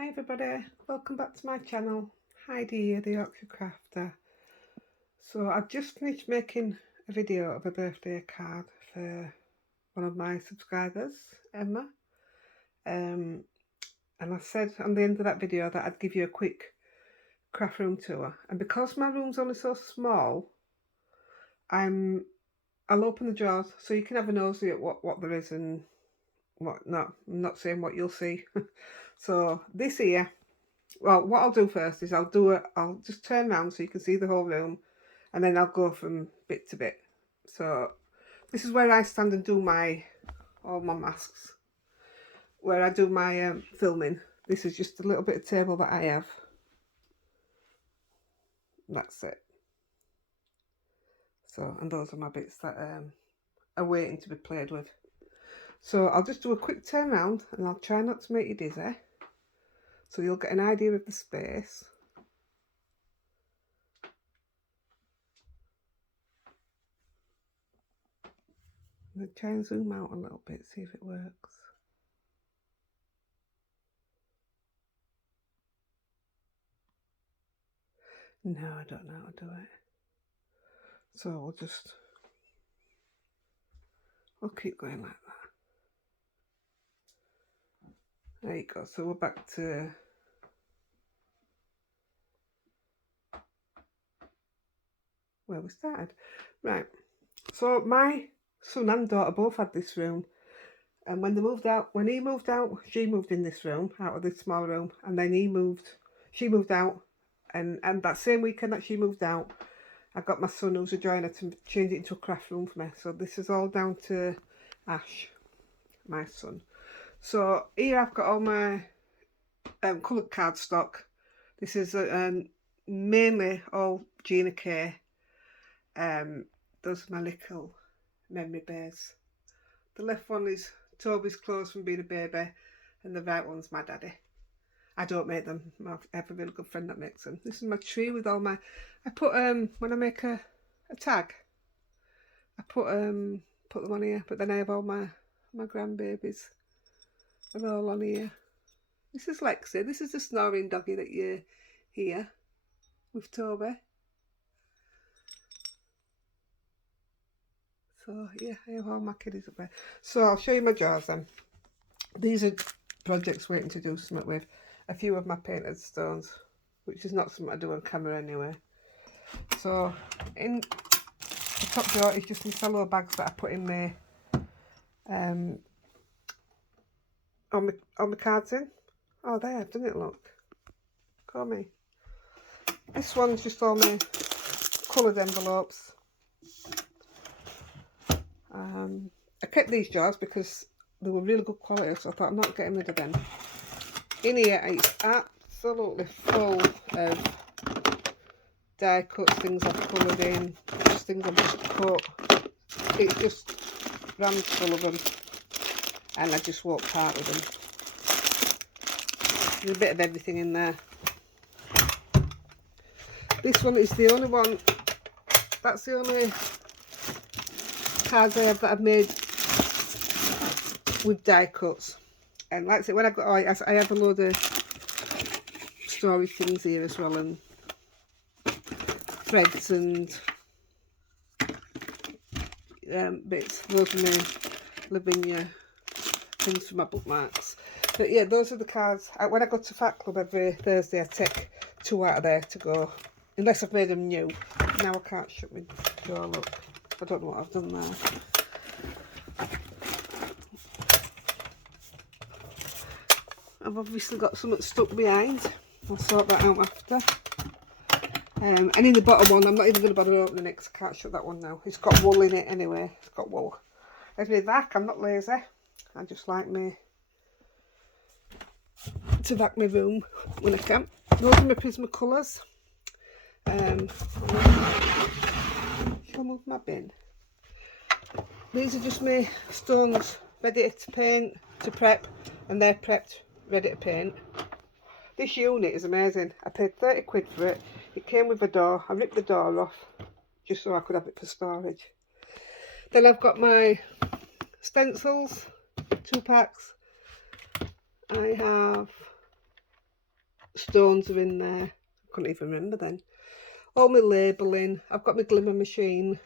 Hi everybody, welcome back to my channel, Heidi here, the Yorkshire Crafter. So I've just finished making a video of a birthday card for one of my subscribers, Emma. And I said on the end of that video that I'd give you a quick craft room tour. And because my room's only so small, I'll open the drawers so you can have a nosy at what there is and what not. I'm not saying what you'll see. So this here, well, what I'll do first is I'll just turn around so you can see the whole room, and then I'll go from bit to bit. So this is where I stand and do all my masks, where I do my filming. This is just a little bit of table that I have. That's it. So, and those are my bits that are waiting to be played with. So I'll just do a quick turn around, and I'll try not to make you dizzy, so you'll get an idea of the space. I'm going to try and zoom out a little bit, see if it works. No, I don't know how to do it. So we'll keep going like that. There you go. So we're back to where we started. Right. So my son and daughter both had this room. And when he moved out, she moved in this room, out of this small room. And then she moved out. And that same weekend that she moved out, I got my son, who's a joiner, to change it into a craft room for me. So this is all down to Ash, my son. So here I've got all my coloured cardstock. This is mainly all Gina K. Those are my little memory bears. The left one is Toby's clothes from being a baby, and the right one's my daddy. I don't make them. I have a really good friend that makes them. This is my tree with all my. I put when I make a tag, I put them on here. But then I have all my grandbabies. They're all on here. This is Lexi. This is the snoring doggy that you hear with Toby. So yeah, I have all my kiddies up there. So I'll show you my jars then. These are projects waiting to do something with. A few of my painted stones, which is not something I do on camera anyway. So in the top drawer is just some cello bags that I put in there all my cards in. Oh, there, I've done it, look. Call me. This one's just all my coloured envelopes. I kept these jars because they were really good quality, so I thought I'm not getting rid of them. In here it's absolutely full of die cuts, things I've coloured in, just things I've just cut. It's just rammed full of them, and I just won't part with them. There's a bit of everything in there. This one is the only one, that's the only cards I have that I've made with die cuts. And like I said, when I got, I have a load of storage things here as well, and threads and bits. Those are my Lavinia things for my bookmarks. But yeah, those are the cards. When I go to Fat Club every Thursday, I take 2 out of there to go, unless I've made them new. Now I can't shut my door, look. I don't know what I've done there. I've obviously got something stuck behind. I'll sort that out after. And in the bottom one, I'm not even going to bother opening it because I can't shut that one now. It's got wool in it anyway. It's got wool. There's my vac. I'm not lazy. I just like me to vac my room when I can. Those are my Prismacolors. Shall I move my bin? These are just my stones ready to paint, to prep, and they're prepped, ready to paint. This unit is amazing. I paid 30 quid for it. It came with a door. I ripped the door off just so I could have it for storage. Then I've got my stencils, 2 packs. I have stones are in there. I couldn't even remember then. All my labelling. I've got my glimmer machine.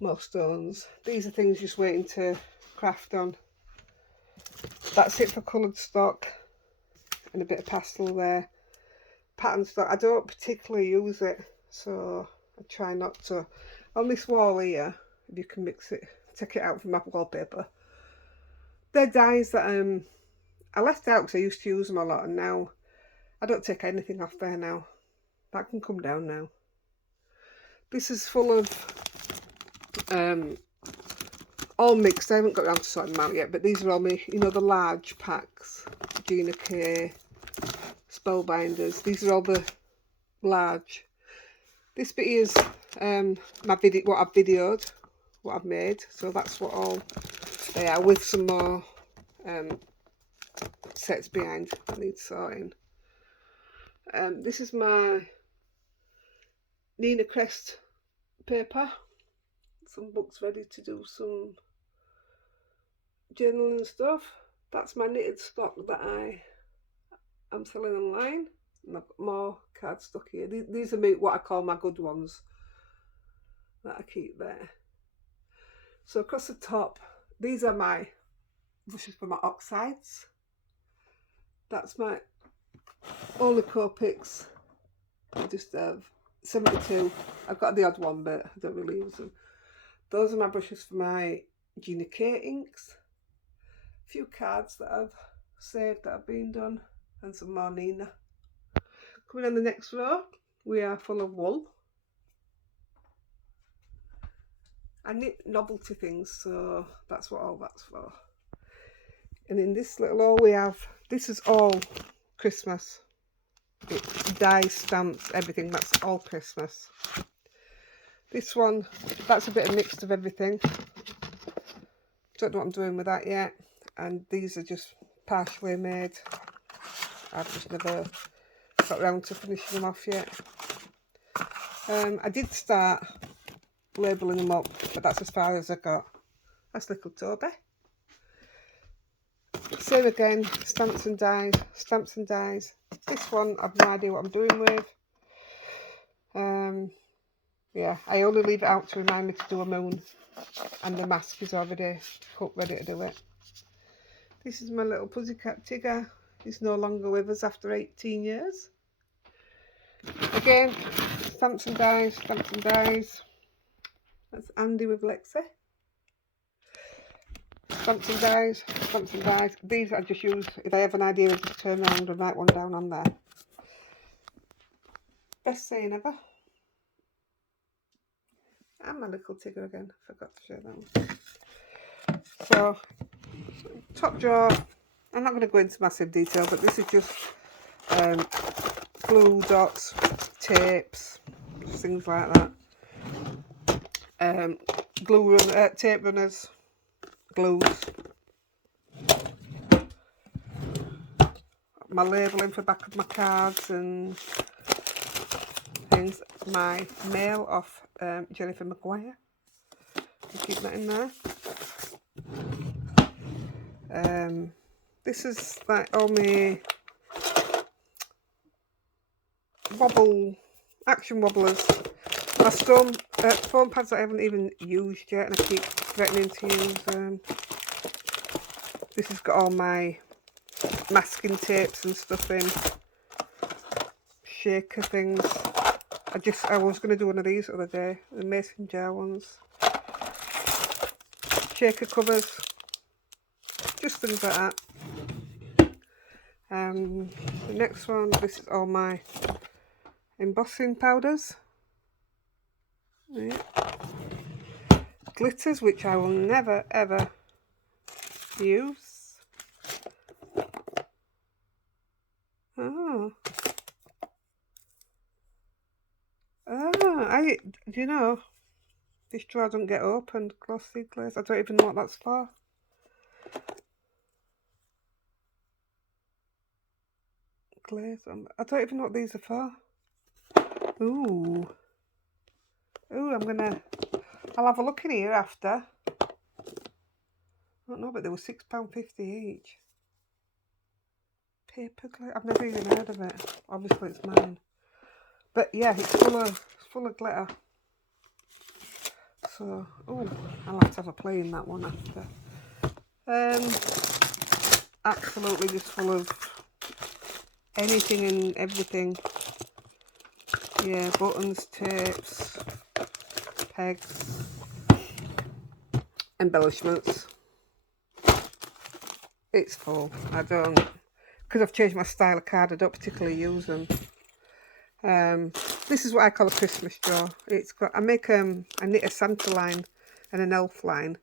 More stones. These are things just waiting to craft on. That's it for coloured stock and a bit of pastel there. Pattern stock, I don't particularly use it, so I try not to. On this wall here, if you can mix it, take it out from my wallpaper. They're dies that I left out because I used to use them a lot, and now I don't take anything off there now. That can come down now. This is full of all mixed. I haven't got around to sorting them out yet, but these are all my, you know, the large packs. Gina K, Spellbinders. These are all the large. This bit is my video, what I've videoed, what I've made. So that's what all they are, with some more sets behind that need sorting. This is my Nina Crest paper. Some books ready to do some journaling and stuff. That's my knitted stock that I'm selling online. And I've got more cardstock here. These are what I call my good ones that I keep there. So across the top, these are my brushes for my oxides. That's my only Copics. I just have 72. I've got the odd one, but I don't really use them. Those are my brushes for my Gina K inks. A few cards that I've saved that have been done, and some more Nina. Coming on the next row, we are full of wool. I knit novelty things, so that's what all that's for. And in this little hole we have, this is all Christmas. It dies, stamps, everything, that's all Christmas. This one, that's a bit of mixed of everything. Don't know what I'm doing with that yet. And these are just partially made. I've just never got around to finishing them off yet. I did start labelling them up, but that's as far as I got. That's little Toby. Same again, stamps and dies, stamps and dies. This one, I've no idea what I'm doing with. Yeah, I only leave it out to remind me to do a moon, and the mask is already cut, ready to do it. This is my little pussycat Tigger. He's no longer with us after 18 years. Again, stamps and dies, stamps and dies. That's Andy with Lexi. Stamps and dies, stamps and dies. These I just use, if I have an idea, I just turn around and write one down on there. Best saying ever. And my little Tigger again, forgot to show that one. So, top drawer, I'm not going to go into massive detail, but this is just glue dots, tapes, things like that. Tape runners, glues. My labelling for back of my cards and things. My mail off Jennifer Maguire. Keep that in there. This is like all my action wobblers. My foam pads that I haven't even used yet, and I keep threatening to use. This has got all my masking tapes and stuff in. Shaker things. I was going to do one of these the other day, the mason jar ones. Shaker covers. Just things like that. The next one, this is all my embossing powders. Yeah. Glitters, which I will never ever use. Oh. Do you know, this drawer doesn't get opened, glossy glaze. I don't even know what that's for. Glaze, I don't even know what these are for. Ooh, I'll have a look in here after. I don't know, but they were £6.50 each. paper glitter. I've never even heard of it. Obviously it's mine. But yeah, it's full of glitter. So, oh, I'll have to have a play in that one after. Absolutely just full of anything and everything. Yeah, buttons, tapes, pegs, embellishments. It's full. I don't, because I've changed my style of card, I don't particularly use them. This is what I call a Christmas drawer. It's got, I knit a Santa line and an elf line,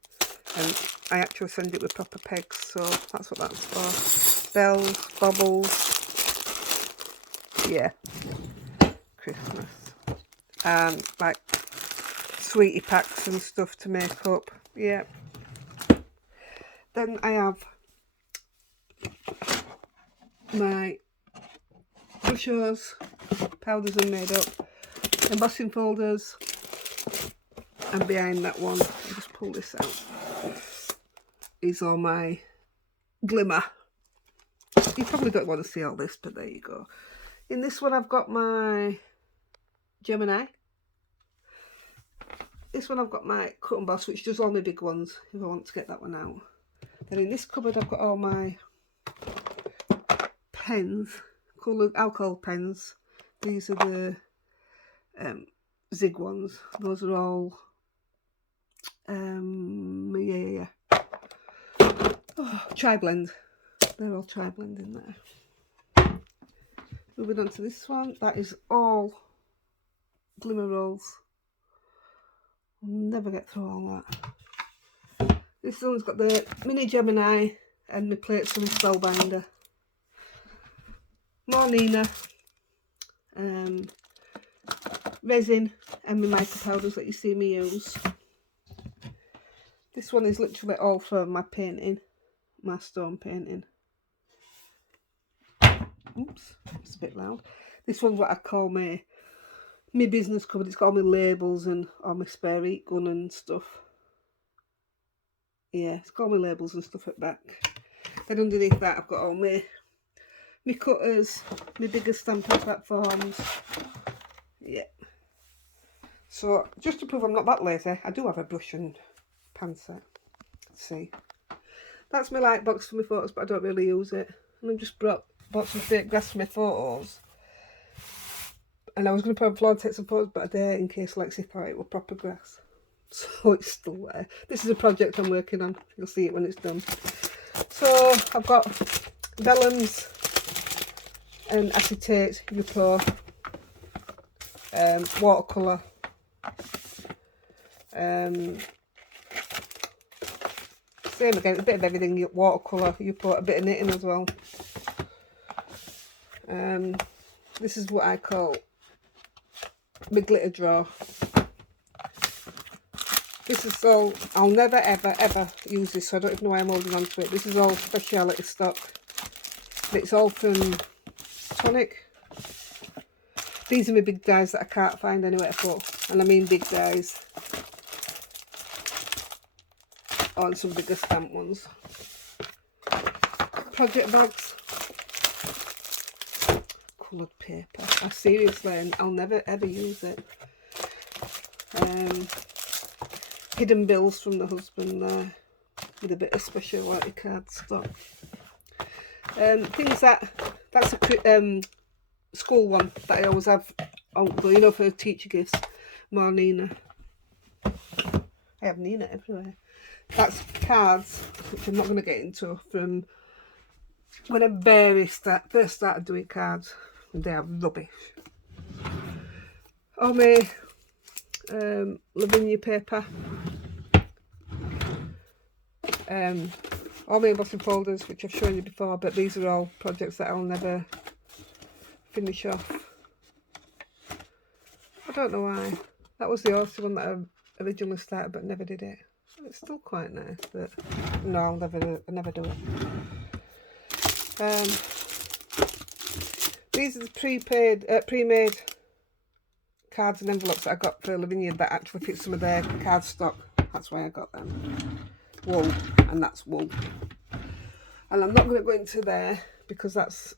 and I actually send it with proper pegs, so that's what that's for. Bells, baubles, yeah, Christmas. And like sweetie packs and stuff to make up, yeah. Then I have my brushes, powders and made up, embossing folders, and behind that one, I'll just pull this out, is all my glimmer. You probably don't want to see all this, but there you go. In this one I've got my Gemini. This one I've got my cut and emboss, which does all my big ones if I want to get that one out. Then in this cupboard I've got all my pens, coloured alcohol pens. These are the Zig ones. Those are all yeah. Oh, tri-blend. They're all tri-blend in there. Moving on to this one, that is all glimmer rolls. I'll never get through all that. This one's got the mini Gemini and my plates from Spellbinder. More Nina, resin and my mica powders that you see me use. This one is literally all for my painting, my stone painting. Oops, it's a bit loud. This one's what I call my business cupboard. It's got all my labels and all my spare heat gun and stuff. Yeah, it's got all my labels and stuff at the back. Then underneath that I've got all my cutters, my bigger stamping platforms. Yeah. So just to prove I'm not that lazy, I do have a brush and pan set. Let's see. That's my light box for my photos, but I don't really use it. And I've just bought some fake grass for my photos. And I was going to put on the floor and take some photos, but I dare in case Lexi thought it were proper grass. So it's still there. This is a project I'm working on. You'll see it when it's done. So I've got vellums and acetate, Yupo, watercolour, same again, a bit of everything, watercolour, Yupo, a bit of knitting as well. This is what I call my glitter drawer. This is all, I'll never ever use this, so I don't even know why I'm holding on to it. This is all speciality stock. It's all from Tonic. These are my big dies that I can't find anywhere to put, and I mean big dies. Oh, and some bigger stamp ones. Project bags. Coloured paper. I seriously, I'll never ever use it. Hidden bills from the husband there, with a bit of speciality card stock. Things that's a school one that I always have, you know, for teacher gifts. More Nina. I have Nina everywhere. That's cards, which I'm not going to get into, from when I first started doing cards. And they are rubbish. All my Lavinia paper. All my embossing folders, which I've shown you before, but these are all projects that I'll never finish off. I don't know why. That was the Aussie one that I originally started but never did it. It's still quite nice, but no, I'll never do it. These are the pre-made cards and envelopes that I got for Lavinia that actually fit some of their card stock. That's why I got them. Wool, and that's wool. And I'm not going to go into there because that's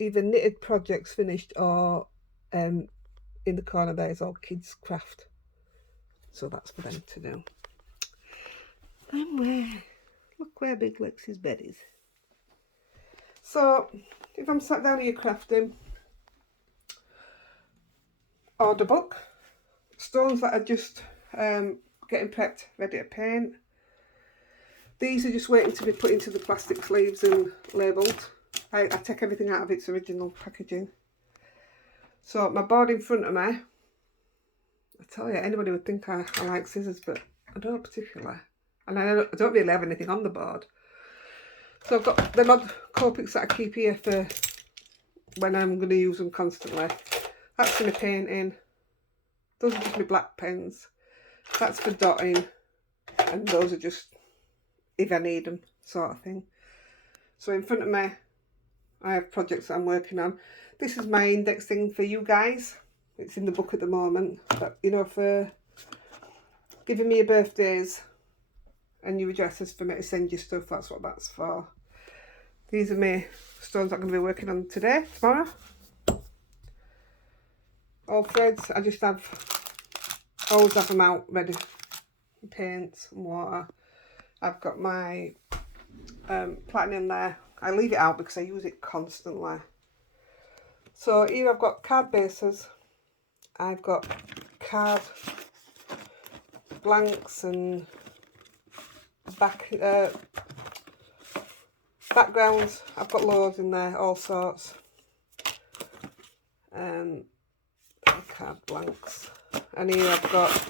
either knitted projects finished or in the corner there's all kids craft, so that's for them to do. And look where Big Lex's bed is. So if I'm sat down here crafting, order book, stones that are just getting prepped, ready to paint. These are just waiting to be put into the plastic sleeves and labelled. I take everything out of its original packaging. So my board in front of me, I tell you, anybody would think I like scissors, but I don't particularly. And I don't really have anything on the board. So I've got the odd Copics that I keep here for when I'm going to use them constantly. That's for my painting. Those are just my black pens. That's for dotting. And those are just if I need them, sort of thing. So in front of me, I have projects that I'm working on. This is my index thing for you guys. It's in the book at the moment. But, you know, for giving me your birthdays and your addresses for me to send you stuff, that's what that's for. These are my stones I'm going to be working on today, tomorrow. All threads, I just always have them out ready. Paints and water. I've got my platinum there. I leave it out because I use it constantly. So here I've got card bases. I've got card blanks and backgrounds. I've got loads in there, all sorts. Card blanks. And here I've got,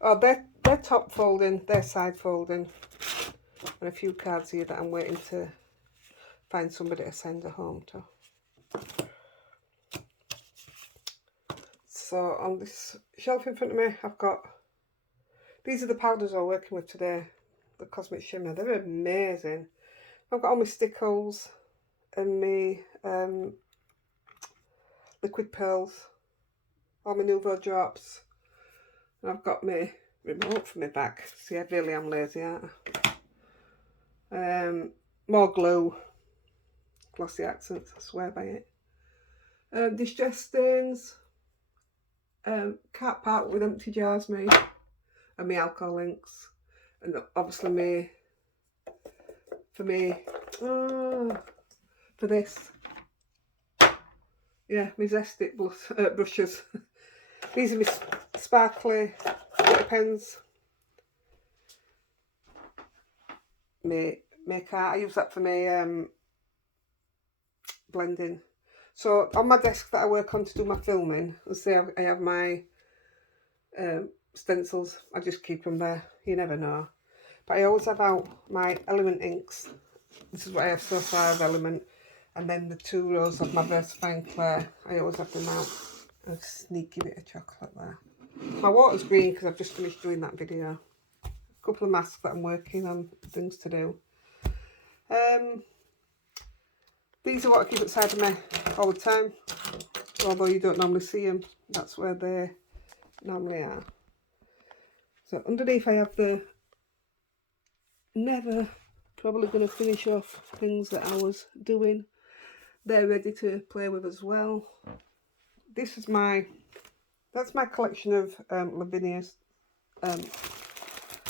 oh, they're top folding, they're side folding. And a few cards here that I'm waiting to find somebody to send her home to. So on this shelf in front of me, I've got, these are the powders I'm working with today, the Cosmic Shimmer. They're amazing. I've got all my stickles and my liquid pearls, all my Nouveau drops, and I've got my remote for my back. See, I really am lazy, aren't I? More glue, glossy accents, I swear by it. Distress stains, cat part with empty jars, me, and my alcohol inks, and obviously for this, yeah, my Zestic brushes. These are my sparkly glitter pens. Make art. I use that for my blending. So on my desk that I work on to do my filming, let's say I have my stencils. I just keep them there. You never know. But I always have out my Element inks. This is what I have so far of Element. And then the 2 rows of my VersaFine Clay. I always have them out. A sneaky bit of chocolate there. My water's green because I've just finished doing that video. A couple of masks that I'm working on, things to do. These are what I keep outside of me all the time. Although you don't normally see them, that's where they normally are. So underneath I have the never probably going to finish off things that I was doing. They're ready to play with as well. This is that's my collection of Lavinia's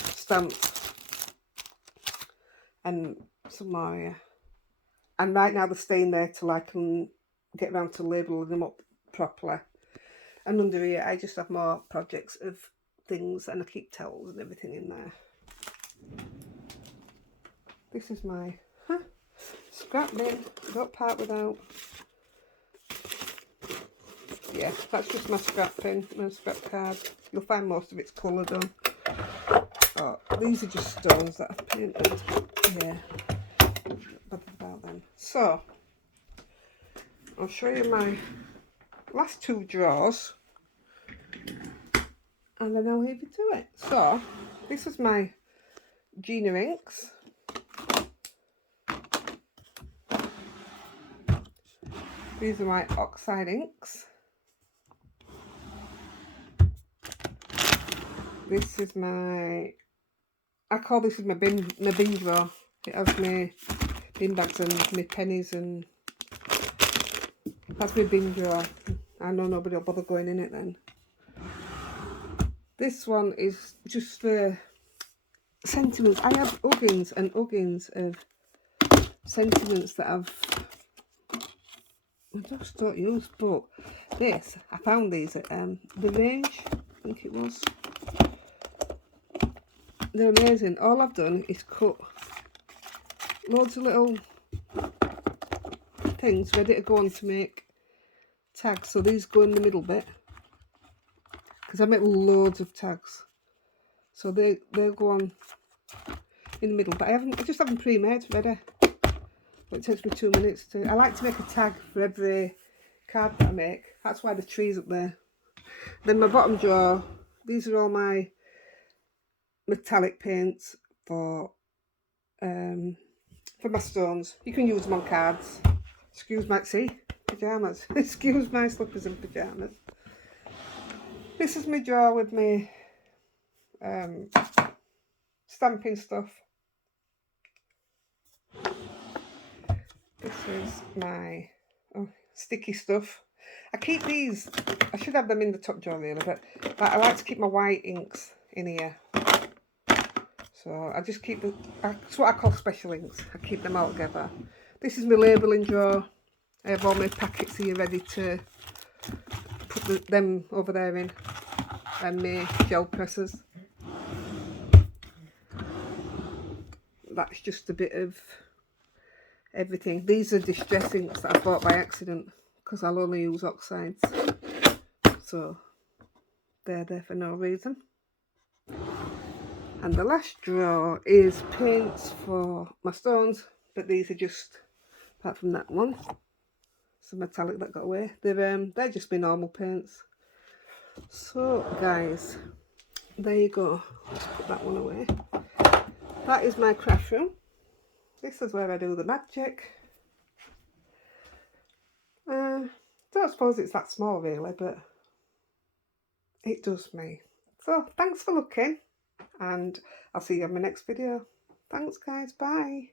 stamps and some more here. And right now they're staying there till I can get around to labelling them up properly. And under here I just have more projects of things, and I keep towels and everything in there. This is my scrap bin. Don't part without. Yeah, that's just my scrap bin, my scrap card. You'll find most of it's coloured on. Oh, these are just stones that I've painted. Yeah, not about them. So, I'll show you my last 2 drawers, and then I'll leave you to it. So, this is my Gina inks. These are my oxide inks. This is my, I call this my bin drawer. It has my bin bags and my pennies and That's my bin drawer. I know nobody will bother going in it then. This one is just for sentiments. I have uggins and uggins of sentiments that I just don't use, but this, I found these at the range, I think it was. They're amazing. All I've done is cut loads of little things ready to go on to make tags. So these go in the middle bit, because I make loads of tags. So they'll go on in the middle, but I just haven't pre-made ready. But it takes me 2 minutes to. I like to make a tag for every card that I make. That's why the tree's up there. Then my bottom drawer, these are all my metallic paints for my stones. You can use them on cards. Excuse my pyjamas. Excuse my slippers and pyjamas. This is my drawer with my stamping stuff. This is my sticky stuff. I keep these. I should have them in the top drawer really, but I like to keep my white inks in here. So I just keep that's what I call special inks. I keep them all together. This is my labelling drawer. I have all my packets here ready to put them over there in, and my gel pressers. That's just a bit of everything. These are distress inks that I bought by accident because I'll only use oxides. So they're there for no reason. And the last drawer is paints for my stones, but these are just, apart from that one, some metallic that got away, they're just my normal paints. So guys, there you go. Let's put that one away. That is my craft room. This is where I do the magic. Don't suppose it's that small really, but it does me. So thanks for looking, and I'll see you in my next video. Thanks guys, bye.